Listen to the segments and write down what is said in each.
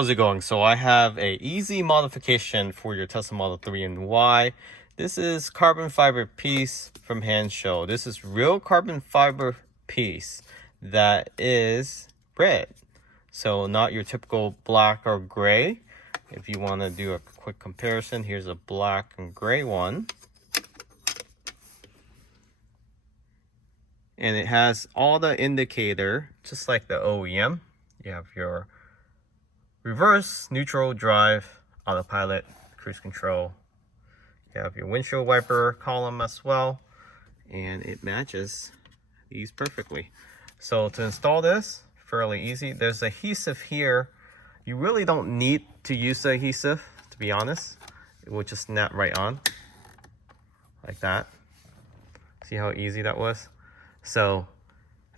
How's it going? So I have a easy modification for your Tesla Model 3 and Y. This is carbon fiber piece from Hansshow. This is real carbon fiber piece that is red. So not your typical black or gray. If you want to do a quick comparison, here's a black and gray one. And it has all the indicator, just like the OEM. You have your reverse, neutral, drive, autopilot, cruise control. You have your windshield wiper column as well, and it matches these perfectly. So to install this, fairly easy. There's adhesive here. You really don't need to use the adhesive, to be honest. It will just snap right on, like that. See how easy that was? So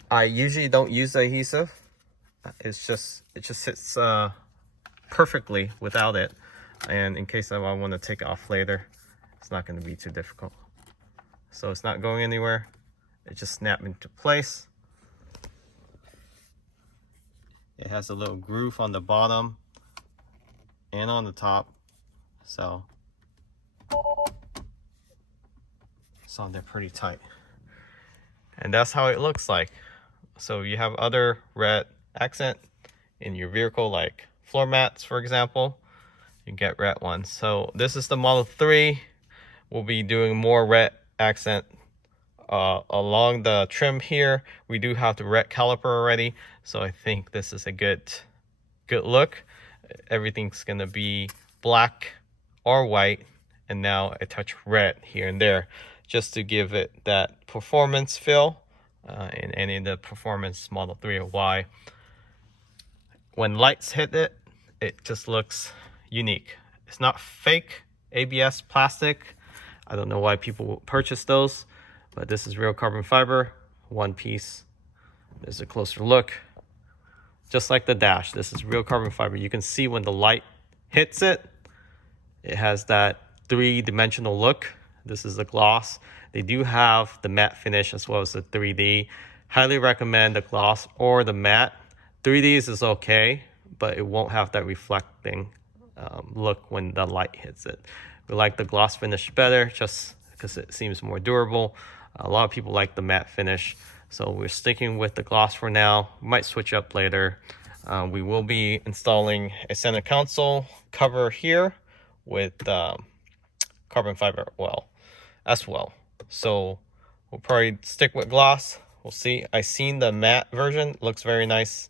I usually don't use the adhesive. It just sits perfectly without it, and in case I want to take it off later, it's not going to be too difficult. So it's not going anywhere. It just snapped into place. It has a little groove on the bottom and on the top, so it's on there pretty tight, and that's how it looks like. So you have other red accent in your vehicle, like floor mats, for example, you get red ones. So this is the Model 3. We'll be doing more red accent along the trim here. We do have the red caliper already, so I think this is a good look. Everything's gonna be black or white, and now a touch red here and there, just to give it that performance feel in any of the performance Model 3 or Y. When lights hit it, it just looks unique. It's not fake ABS plastic. I don't know why people will purchase those, but this is real carbon fiber, one piece. There's a closer look. Just like the dash, this is real carbon fiber. You can see when the light hits it, it has that three-dimensional look. This is the gloss. They do have the matte finish as well as the 3D. Highly recommend the gloss or the matte. 3Ds is okay, but it won't have that reflecting look when the light hits it. We like the gloss finish better just because it seems more durable. A lot of people like the matte finish, so we're sticking with the gloss for now. We might switch up later. We will be installing a center console cover here with carbon fiber as well. So we'll probably stick with gloss. We'll see. I seen the matte version, looks very nice,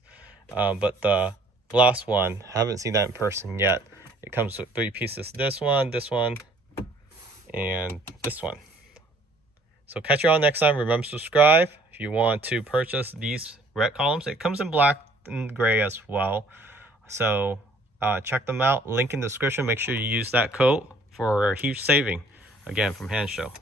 but the gloss one, haven't seen that in person yet. It comes with 3 pieces, this one, and this one. So catch you all next time. Remember to subscribe if you want to purchase these red columns. It comes in black and gray as well, so check them out. Link in the description. Make sure you use that code for a huge saving, again, from Hansshow.